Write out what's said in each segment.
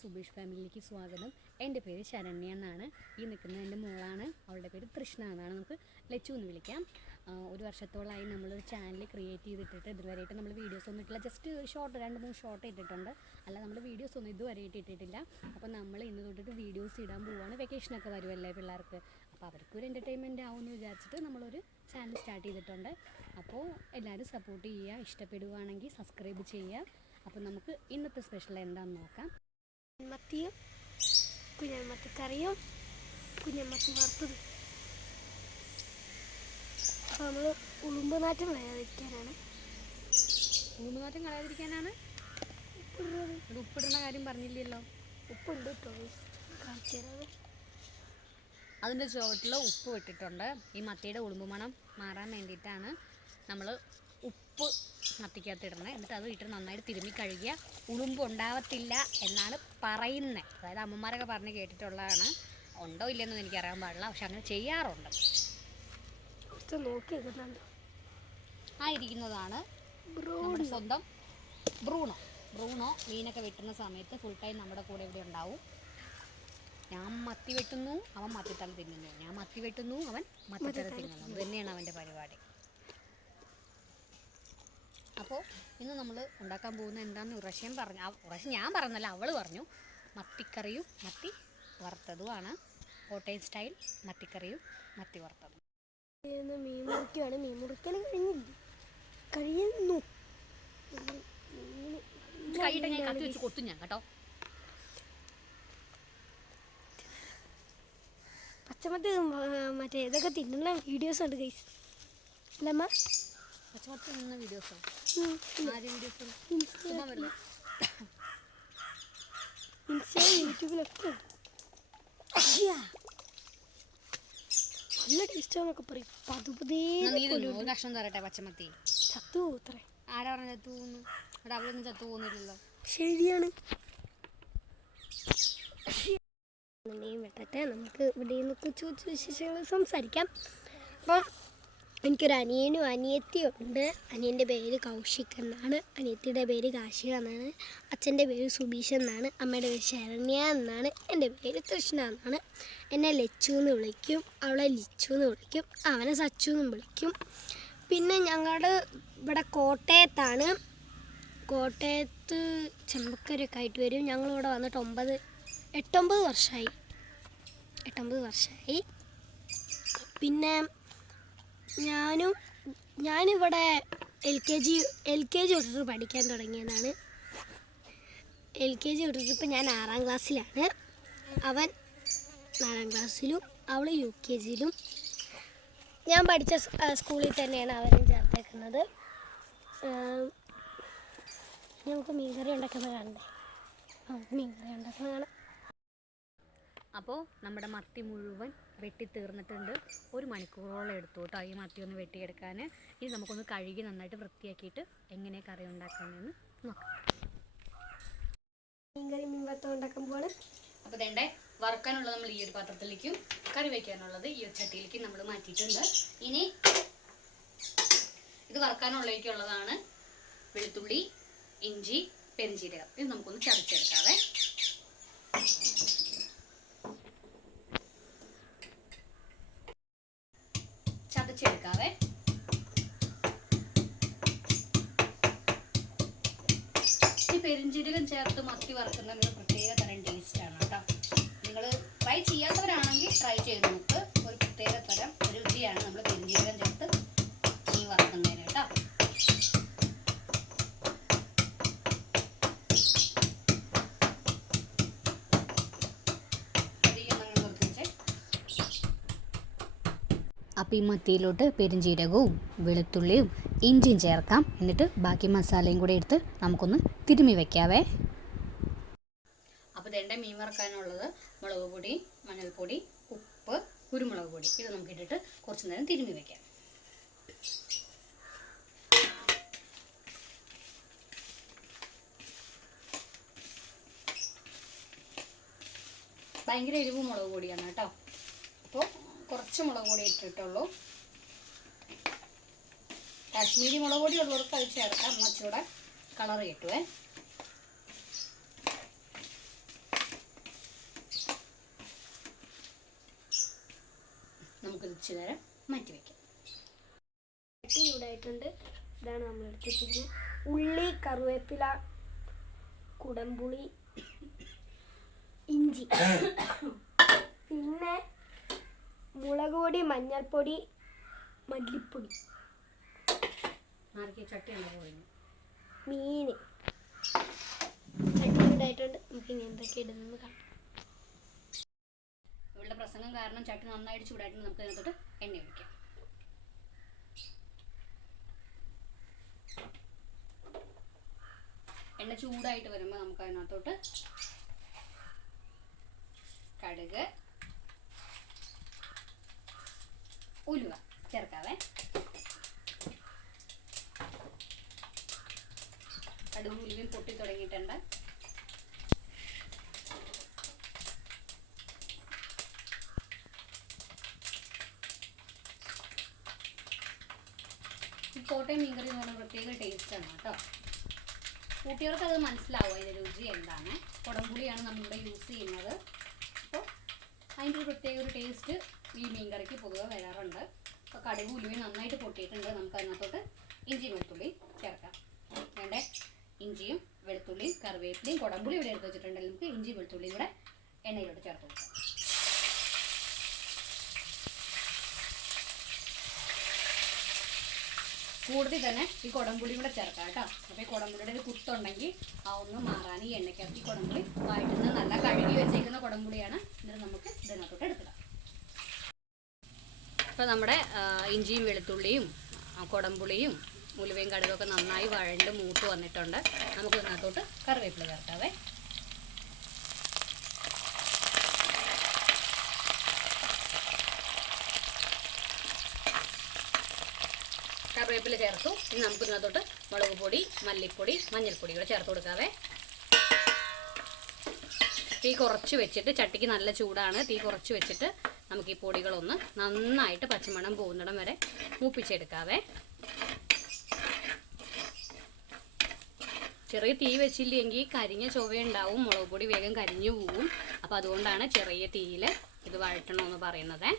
സുബീഷ് ഫാമിലിയിലേക്ക് സ്വാഗതം. എൻ്റെ പേര് ശരണ്യ എന്നാണ്. ഈ നിൽക്കുന്നത് എൻ്റെ മോളാണ്. അവളുടെ പേര് തൃഷ്ണ എന്നാണ്. നമുക്ക് ലച്ചു എന്ന് വിളിക്കാം. ഒരു വർഷത്തോളമായി നമ്മളൊരു ചാനൽ ക്രിയേറ്റ് ചെയ്തിട്ടിട്ട് ഇതുവരെയായിട്ട് നമ്മൾ വീഡിയോസൊന്നും ഇട്ടില്ല. ജസ്റ്റ് ഷോർട്ട് 2-3 ഷോർട്ട് ഇട്ടിട്ടുണ്ട്. അല്ല, നമ്മൾ വീഡിയോസൊന്നും ഇതുവരെയായിട്ട് ഇട്ടിട്ടില്ല. അപ്പോൾ നമ്മൾ ഇന്ന് തൊട്ടിട്ട് വീഡിയോസ് ഇടാൻ പോവുകയാണ്. വെക്കേഷനൊക്കെ വരുമല്ലേ പിള്ളേർക്ക്, അപ്പോൾ അവർക്കൊരു എൻ്റർടൈൻമെൻറ്റ് ആവുമെന്ന് വിചാരിച്ചിട്ട് നമ്മളൊരു ചാനൽ സ്റ്റാർട്ട് ചെയ്തിട്ടുണ്ട്. അപ്പോൾ എല്ലാവരും സപ്പോർട്ട് ചെയ്യുക, ഇഷ്ടപ്പെടുകയാണെങ്കിൽ സബ്സ്ക്രൈബ് ചെയ്യുക. അപ്പോൾ നമുക്ക് ഇന്നത്തെ സ്പെഷ്യൽ എന്താണെന്ന് നോക്കാം. മത്തിയും കുഞ്ഞമത്തിക്കറിയും കുഞ്ഞമത്തി വറുത്തത്. അപ്പോൾ നമ്മൾ ഉളുമ്പുനാറ്റം കളയാതിരിക്കാനാണ്. ഉളുമ്പുനാറ്റം കളയാതിരിക്കാനാണ് ഉപ്പിടുന്ന കാര്യം പറഞ്ഞില്ലല്ലോ. ഉപ്പുണ്ട് കേട്ടോ, കാണിച്ചു തരാതെ. അതിൻ്റെ ചുവട്ടിൽ ഉപ്പ് ഇട്ടിട്ടുണ്ട്. ഈ മത്തിയുടെ ഉളുമ്പ് മണം മാറാൻ വേണ്ടിയിട്ടാണ് നമ്മൾ ഉപ്പ് മത്തിക്കകത്ത് ഇടുന്നത്. എന്നിട്ട് അത് ഇട്ട് നന്നായിട്ട് തിരുമ്മി കഴുകിയ ഉളുമ്പ് ഉണ്ടാവത്തില്ല എന്നാണ് പറയുന്നത്. അതായത് അമ്മമാരൊക്കെ പറഞ്ഞ് കേട്ടിട്ടുള്ളതാണ്. ഉണ്ടോ ഇല്ലെന്നൊന്നും എനിക്കറിയാൻ പാടില്ല, പക്ഷെ അങ്ങനെ ചെയ്യാറുണ്ട്. ഇരിക്കുന്നതാണ് നമ്മുടെ സ്വന്തം ബ്രൂണോ. മീനൊക്കെ വെട്ടുന്ന സമയത്ത് ഫുൾ ടൈം നമ്മുടെ കൂടെ ഇവിടെ ഉണ്ടാവും. ഞാൻ മത്തി വെട്ടുന്നു, അവൻ മത്തിത്തല തിന്നുന്നു. ഞാൻ മത്തി വെട്ടുന്നു, അവൻ മത്തിത്തല തിന്നുന്നു. ഇത് തന്നെയാണ് അവൻ്റെ പരിപാടി. അപ്പോൾ ഇന്ന് നമ്മൾ ഉണ്ടാക്കാൻ പോകുന്നത് എന്താണെന്ന് ഉറശ്യം ഞാൻ പറഞ്ഞല്ല, അവൾ പറഞ്ഞു. മത്തിക്കറിയും മത്തി വറുത്തതുമാണ്. കോട്ടയം സ്റ്റൈൽ മത്തിക്കറിയും മത്തി വറുത്തതും. മീൻ മുറിക്കുകയാണ്. മീൻ മുറിക്കൽ കഴിയുന്നു. കൈയിട്ട് ഞാൻ കത്തി വെച്ച് കൊത്തും ഞാൻ കേട്ടോ. പച്ചമത്തി മറ്റേ ഇതൊക്കെ തിന്നുന്ന വീഡിയോസ് ഉണ്ട് ഗൈസ്. അല്ലമ്മ, പച്ചമത്തി തിന്നുന്ന വീഡിയോസോ? ആദ്യ വീഡിയോസ് യൂട്യൂബിലൊക്കെ നല്ല ടേസ്റ്റാന്നൊക്കെ പറയും. കഷ്ണം തരട്ടെ പച്ചമത്തി. ചത്തു അത്രേ. ആരാ പറഞ്ഞ ചത്തു പോകുന്നു? അവിടെ അവരൊന്നും ചത്തു പോകുന്നില്ലല്ലോ. ശരിയാണ്. വെട്ടട്ടെ, നമുക്ക് ഇവിടെ നിന്ന് കൊച്ചു കൊച്ചു വിശേഷങ്ങൾ സംസാരിക്കാം. അപ്പം എനിക്കൊരു അനിയനും അനിയത്തിയും ഉണ്ട്. അനിയൻ്റെ പേര് കൗശിക് എന്നാണ്, അനിയത്തിയുടെ പേര് കാശിക എന്നാണ്, അച്ഛൻ്റെ പേര് സുബീഷ് എന്നാണ്, അമ്മയുടെ പേര് ശരണ്യ എന്നാണ്, എൻ്റെ പേര് കൃഷ്ണ എന്നാണ്. എന്നെ ലച്ചു എന്ന് വിളിക്കും, അവളെ ലിച്ചു എന്ന് വിളിക്കും, അവനെ സച്ചു എന്നും വിളിക്കും. പിന്നെ ഞങ്ങൾ ഇവിടെ കോട്ടയത്താണ്. കോട്ടയത്ത് ചെമ്പക്കരയൊക്കെ ആയിട്ട് വരും. ഞങ്ങളിവിടെ വന്നിട്ട് 8-9 വർഷമായി. പിന്നെ ഞാനിവിടെ എൽ കെ ജി തൊട്ടിട്ട് പഠിക്കാൻ തുടങ്ങിയതാണ്. ഇപ്പം ഞാൻ 6ാം ക്ലാസ്സിലാണ്. അവൻ 4ാം ക്ലാസ്സിലും അവൾ UKGയിലും. ഞാൻ പഠിച്ച സ്കൂളിൽ തന്നെയാണ് അവനും ചേർത്തേക്കുന്നത്. നമുക്ക് മീൻകറി ഉണ്ടാക്കുന്നത് കാണണ്ടേ? മീൻകറി ഉണ്ടാക്കുന്നത് കാണാം. അപ്പോൾ നമ്മുടെ മത്തി മുഴുവൻ വെട്ടി തീർന്നിട്ടുണ്ട്. 1 മണിക്കൂറോളം എടുത്തു കേട്ടോ ഈ മത്തി ഒന്ന് വെട്ടിയെടുക്കാൻ. ഇനി നമുക്കൊന്ന് കഴുകി നന്നായിട്ട് വൃത്തിയാക്കിയിട്ട് എങ്ങനെ കറി ഉണ്ടാക്കാമെന്ന് നോക്കാം. മീൻ വറുത്തത് ഉണ്ടാക്കാൻ പോവാണ്. അപ്പോൾ വേണ്ടേ വറുക്കാനുള്ളത് നമ്മൾ ഈ ഒരു പാത്രത്തിലേക്കും കറി വയ്ക്കാനുള്ളത് ഈ ഒരു ചട്ടിയിലേക്കും നമ്മൾ മാറ്റിയിട്ടുണ്ട്. ഇനി ഇത് വറുക്കാനുള്ളതിലേക്കുള്ളതാണ് വെളുത്തുള്ളി, ഇഞ്ചി, പെരുംജീരകം. ഇത് നമുക്കൊന്ന് ചതച്ചെടുക്കാവേ. ചതച്ചെടുക്കാവേ. ഈ പെരുംജീരകം ചേർത്ത് മത്തി വറുക്കുന്ന ഒരു പ്രത്യേക തരം ടേസ്റ്റാണ് കേട്ടോ. നിങ്ങൾ ട്രൈ ചെയ്യാത്തവരാണെങ്കിൽ ട്രൈ ചെയ്ത് നോക്ക്. ഒരു പ്രത്യേക തരം രുചിയാണ് നമ്മൾ പെരുംജീരകം ചേർത്ത് മീൻ വറുക്കുന്നതിന് കേട്ടോ. അപ്പോൾ ഈ മത്തിയിലോട്ട് പെരുംജീരകവും വെളുത്തുള്ളിയും ഇഞ്ചിയും ചേർക്കാം. എന്നിട്ട് ബാക്കി മസാലയും കൂടെ എടുത്ത് നമുക്കൊന്ന് തിരുമ്മി വയ്ക്കാവേ. അപ്പോൾ ഇതെൻ്റെ മീൻ വറുക്കാനുള്ളത് മുളക് പൊടി, മഞ്ഞൾപ്പൊടി, ഉപ്പ്, കുരുമുളക് പൊടി. ഇത് നമുക്ക് ഇട്ടിട്ട് കുറച്ച് നേരം തിരുമ്മി വയ്ക്കാം. ഭയങ്കര എരിവ് മുളക് പൊടിയാണ് കേട്ടോ. അപ്പോൾ കുറച്ച് മുളക് പൊടി ഇട്ടിട്ടുള്ളൂ. കാശ്മീരി മുളക് പൊടി ഉള്ളവർക്ക് അത് ചേർക്കാം, കുറച്ചുകൂടെ കളർ കിട്ടുവേ. കുറച്ച് നേരം മാറ്റി വയ്ക്കാം. ചട്ടി ചൂടായിട്ടുണ്ട്. ഇതാണ് നമ്മൾ എടുത്ത് വെച്ചിരിക്കുന്നത്. ഉള്ളി, കറിവേപ്പില, കുടംപുളി, ഇഞ്ചി, പിന്നെ മുളക് പൊടി, മഞ്ഞൾപ്പൊടി, മല്ലിപ്പൊടി, ചട്ടി ഉണ്ടാകും. മീൻ. ചട്ടി ചൂടായിട്ടുണ്ട്. നമുക്ക് ഇനി എന്തൊക്കെ ഇടുന്നത് കാണാം. ഇവളുടെ പ്രസംഗം കാരണം ചട്ടി നന്നായിട്ട് ചൂടായിട്ട് നമുക്ക് ഇതിനകത്തോട്ട് എണ്ണ ഒഴിക്കാം. എണ്ണ ചൂടായിട്ട് വരുമ്പോൾ നമുക്ക് അതിനകത്തോട്ട് കടുക്, ഉലുവ ചേർക്കാവേ. കടുകും ഉലുവയും പൊട്ടി തുടങ്ങിയിട്ടുണ്ട്. ഈ കോട്ടയം മീൻകറി എന്ന് പറഞ്ഞ പ്രത്യേക ടേസ്റ്റാണ് കേട്ടോ. കുട്ടികൾക്ക് അത് മനസ്സിലാവും അതിൻ്റെ രുചി എന്താണ്. കുടംപുളിയാണ് നമ്മളിവിടെ യൂസ് ചെയ്യുന്നത്. അപ്പോൾ അതിൻ്റെ ഒരു പ്രത്യേക ഒരു ടേസ്റ്റ് ഈ മീൻകറിക്ക് പൊതുവെ വരാറുണ്ട്. അപ്പോൾ കടുക് ഉലുവയും നന്നായിട്ട് പൊട്ടിയിട്ടുണ്ട്. നമുക്ക് അതിനകത്തോട്ട് ഇഞ്ചിയും വെളുത്തുള്ളിയും ചേർക്കാം. വേണ്ടേ ഇഞ്ചിയും വെളുത്തുള്ളിയും കറിവേപ്പിലയും കുടംപുളി ഇവിടെ എടുത്ത് വെച്ചിട്ടുണ്ടെങ്കിൽ നമുക്ക് ഇഞ്ചി വെളുത്തുള്ളിയും കൂടെ എണ്ണയിലോട്ട് ചേർത്ത് കൊടുക്കാം. കൂടുതൽ തന്നെ ഈ കുടംപുളി കൂടെ ചേർക്കാം കേട്ടോ. അപ്പോൾ ഈ കുടംപുളിയുടെ ഒരു കുത്തുണ്ടെങ്കിൽ ആ ഒന്ന് മാറാൻ ഈ എണ്ണയ്ക്കകത്ത് ഈ കുടംപുളി വഴറ്റുന്ന നല്ല കഴുകി വെച്ചേക്കുന്ന കുടംപുളിയാണ്. എന്നിട്ട് നമുക്ക് ഇതിനകത്തോട്ട് എടുത്തിടാം. അപ്പോൾ നമ്മുടെ ഇഞ്ചിയും വെളുത്തുള്ളിയും കുടംപുളിയും ഉലുവയും കടുകൊക്കെ നന്നായി വഴണ്ട് മൂത്ത് വന്നിട്ടുണ്ട്. നമുക്ക് ഇതിനകത്തോട്ട് കറിവേപ്പില ചേർക്കാവേ. കറിവേപ്പില ചേർത്തു. ഇനി നമുക്ക് ഇതിനകത്തോട്ട് മുളക് പൊടി, മല്ലിപ്പൊടി, മഞ്ഞൾപ്പൊടി കൂടെ ചേർത്ത് കൊടുക്കാവേ. തീ കുറച്ച് വെച്ചിട്ട്, ചട്ടിക്ക് നല്ല ചൂടാണ്, തീ കുറച്ച് വെച്ചിട്ട് നമുക്ക് ഈ പൊടികളൊന്ന് നന്നായിട്ട് പച്ചമണം പോകുന്നിടം വരെ മൂപ്പിച്ചെടുക്കാവേ. ചെറിയ തീ വെച്ചില്ലെങ്കിൽ കരിഞ്ഞ ചൊവ്വയുണ്ടാവും, മുളക് പൊടി വേഗം കരിഞ്ഞു പോവും. അപ്പോൾ അതുകൊണ്ടാണ് ചെറിയ തീയിൽ ഇത് വഴറ്റണമെന്ന് പറയുന്നത്.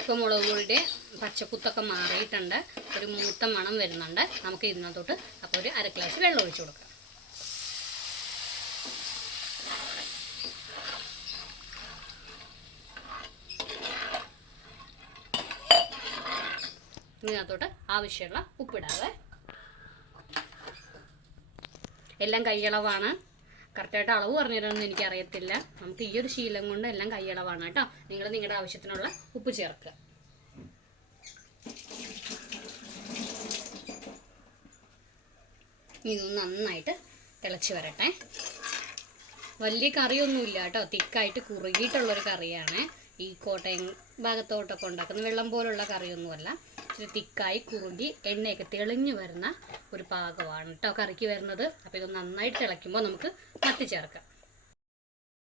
ഇപ്പോൾ മുളക് പൊടിയുടെ പച്ചക്കുത്തൊക്കെ മാറിയിട്ടുണ്ട്, ഒരു മൂത്ത മണം വരുന്നുണ്ട്. നമുക്ക് ഇതിനകത്തോട്ട് അപ്പോൾ ഒരു 1/2 ഗ്ലാസ് വെള്ളം ഒഴിച്ച് കൊടുക്കാം. ഇതിനകത്തോട്ട് ആവശ്യമുള്ള ഉപ്പിടാവേ. എല്ലാം കൈയളവാണ്. കറക്റ്റായിട്ട് അളവ് പറഞ്ഞു തരാമെന്ന് എനിക്കറിയത്തില്ല. നമുക്ക് ഈ ഒരു ശീലം കൊണ്ട് എല്ലാം കൈയളവാണ് കേട്ടോ. നിങ്ങൾ നിങ്ങളുടെ ആവശ്യത്തിനുള്ള ഉപ്പ് ചേർക്കുക. ഇതൊന്ന് നന്നായിട്ട് തിളച്ച് വരട്ടെ. വലിയ കറിയൊന്നുമില്ല കേട്ടോ, തിക്കായിട്ട് കുറുകിയിട്ടുള്ളൊരു കറിയാണ്. ഈ കോട്ടയം ഭാഗത്തോട്ടൊക്കെ ഉണ്ടാക്കുന്ന വെള്ളം പോലുള്ള കറിയൊന്നുമല്ല. ഇച്ചിരി തിക്കായി കുറുകി എണ്ണയൊക്കെ തെളിഞ്ഞു വരുന്ന ഒരു പാകമാണ് കേട്ടോ കറിക്ക് വരുന്നത്. അപ്പോൾ ഇത് നന്നായിട്ട് തിളയ്ക്കുമ്പോൾ നമുക്ക് മത്തി ചേർക്കാം.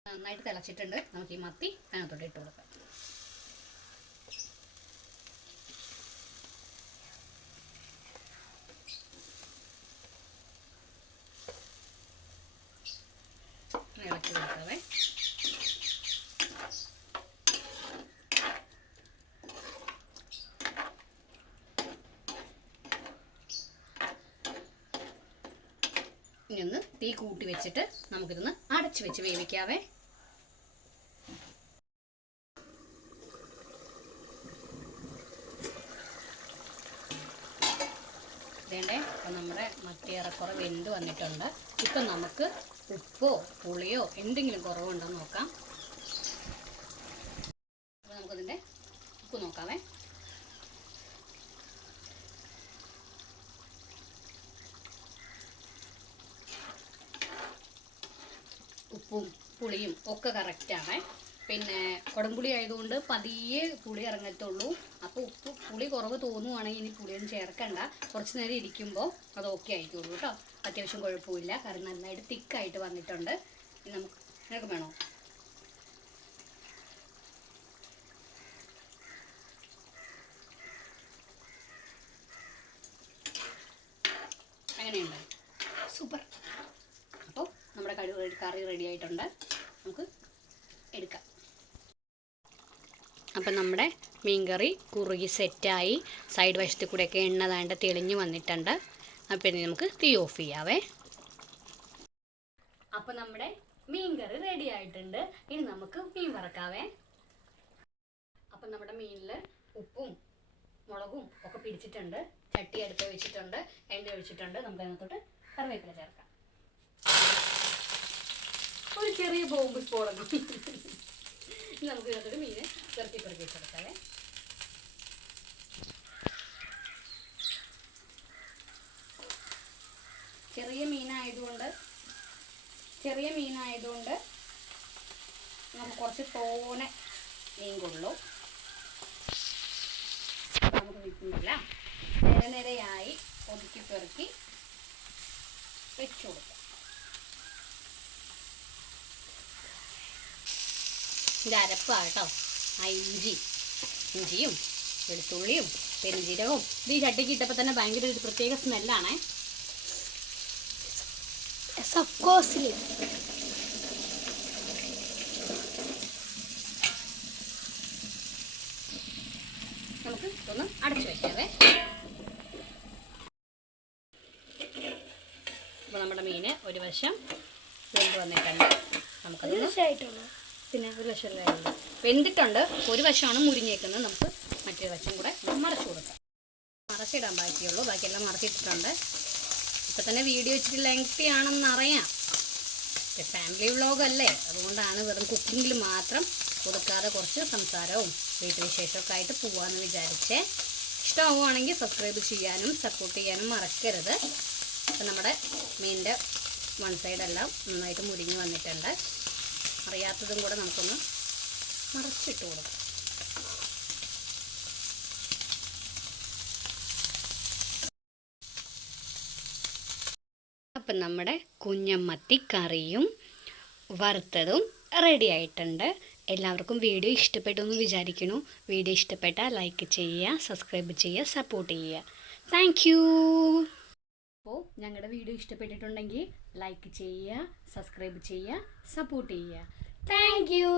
നന്നായിട്ട് തിളച്ചിട്ടുണ്ട്. നമുക്ക് ഈ മത്തി അതിനകത്തോട്ട് ഇട്ട് കൊടുക്കാം. ഇളക്കി കൊടുക്കാവേ. ഇനി ഒന്ന് തീ കൂട്ടി വെച്ചിട്ട് നമുക്കിതൊന്ന് അടച്ചു വെച്ച് വേവിക്കാവേ. വേണ്ടേ, അപ്പം നമ്മുടെ മത്തി ഏറെക്കുറെ വെന്ത് വന്നിട്ടുണ്ട്. ഇപ്പം നമുക്ക് ഉപ്പോ പുളിയോ എന്തെങ്കിലും കുറവുണ്ടോ നോക്കാം. അപ്പോൾ നമുക്കതിൻ്റെ ഉപ്പ് നോക്കാവേ. ഉപ്പും പുളിയും ഒക്കെ കറക്റ്റാണ്. പിന്നെ കുടംപുളി ആയതുകൊണ്ട് പതിയെ പുളി ഇറങ്ങത്തുള്ളൂ. അപ്പോൾ ഉപ്പ് പുളി കുറവ് തോന്നുവാണെങ്കിൽ ഇനി പുളിയൊന്നും ചേർക്കണ്ട. കുറച്ച് നേരം ഇരിക്കുമ്പോൾ അത് ഓക്കെ ആയിക്കോളൂ കേട്ടോ. അത്യാവശ്യം കുഴപ്പമില്ല. കാരണം നന്നായിട്ട് തിക്കായിട്ട് വന്നിട്ടുണ്ട്. ഇനി നിനക്ക് വേണോ? എങ്ങനെയുണ്ട്? സൂപ്പർ. അപ്പോൾ നമ്മുടെ കറി റെഡി ആയിട്ടുണ്ട്. നമുക്ക് എടുക്കാം. അപ്പം നമ്മുടെ മീൻകറി കുറുകി സെറ്റായി. സൈഡ് വശത്തിൽ കൂടെയൊക്കെ എണ്ണ താണ്ട് തെളിഞ്ഞ് വന്നിട്ടുണ്ട്. അപ്പം ഇനി നമുക്ക് തീ ഓഫ് ചെയ്യാവേ. അപ്പം നമ്മുടെ മീൻകറി റെഡി ആയിട്ടുണ്ട്. ഇനി നമുക്ക് മീൻ വറക്കാവേ. അപ്പം നമ്മുടെ മീനിൽ ഉപ്പും മുളകും ഒക്കെ പിടിച്ചിട്ടുണ്ട്. ചട്ടി അടുത്ത് വെച്ചിട്ടുണ്ട്, എണ്ണ ഒഴിച്ചിട്ടുണ്ട്. നമുക്ക് അതിനകത്തോട്ട് കറിവേപ്പില ചേർക്കാം. ഒരു ചെറിയ ബോംബ് സ്ഫോടനം. ഇനി നമുക്ക് ഇതിനകത്തൊരു മീന് പെറുക്കി വെച്ചെടുക്കാവേ. ചെറിയ മീനായതുകൊണ്ട് നമുക്ക് കുറച്ച് തോനെ മീൻ കൊള്ളൂ. നമുക്ക് വിൽക്കുന്നില്ല. നിരനിരയായി ഒതുക്കി പെറുക്കി വെച്ചു കൊടുക്കാം. ഇത് അരപ്പാട്ടോ. ആ ഇഞ്ചിയും വെളുത്തുള്ളിയും പെരുംജീരകവും ഇത് ഈ ചട്ടിക്ക് ഇട്ടപ്പോൾ തന്നെ ഭയങ്കര ഒരു പ്രത്യേക സ്മെല്ലാണേ. നമുക്ക് ഒന്ന് അടച്ചു വയ്ക്കാവേ. അപ്പോൾ നമ്മുടെ മീന് ഒരു വശം വെന്ത് വന്നിട്ടുണ്ട്. നമുക്കത് പിന്നെ ഒരു വശമല്ലായിരുന്നു വെന്തിട്ടുണ്ട്. ഒരു വശമാണ് മുരിഞ്ഞേക്കുന്നത്. നമുക്ക് മറ്റേ വശം കൂടെ മറച്ചു കൊടുക്കാം. മറച്ചിടാൻ ബാക്കിയുള്ളൂ. ബാക്കിയെല്ലാം മറച്ചിട്ടിട്ടുണ്ട്. ഇപ്പം തന്നെ വീഡിയോ വെച്ചിട്ട് ലെങ്തി ആണെന്നറിയാം. ഫാമിലി വ്ളോഗല്ലേ, അതുകൊണ്ടാണ് വെറും കുക്കിങ്ങിൽ മാത്രം കൊടുക്കാതെ കുറച്ച് സംസാരവും വീട്ടുവിശേഷമൊക്കെ ആയിട്ട് പോവാമെന്ന് വിചാരിച്ചേ. ഇഷ്ടമാവുകയാണെങ്കിൽ സബ്സ്ക്രൈബ് ചെയ്യാനും സപ്പോർട്ട് ചെയ്യാനും മറക്കരുത്. അപ്പം നമ്മുടെ മീനിൻ്റെ വൺ സൈഡെല്ലാം നന്നായിട്ട് മുരിഞ്ഞ് വന്നിട്ടുണ്ട്. അറിയാത്തതും കൂടെ നമുക്കൊന്ന് മറച്ചിട്ട് കൊടുക്കാം. അപ്പം നമ്മുടെ കുഞ്ഞമ്മത്തി കറിയും വറുത്തതും റെഡി ആയിട്ടുണ്ട്. എല്ലാവർക്കും വീഡിയോ ഇഷ്ടപ്പെട്ടു എന്ന് വിചാരിക്കുന്നു. വീഡിയോ ഇഷ്ടപ്പെട്ടാൽ ലൈക്ക് ചെയ്യുക, സബ്സ്ക്രൈബ് ചെയ്യുക, സപ്പോർട്ട് ചെയ്യുക. Thank you. അപ്പോൾ ഞങ്ങളുടെ വീഡിയോ ഇഷ്ടപ്പെട്ടിട്ടുണ്ടെങ്കിൽ ലൈക്ക് ചെയ്യുക, സബ്സ്ക്രൈബ് ചെയ്യുക, സപ്പോർട്ട് ചെയ്യുക. Thank you.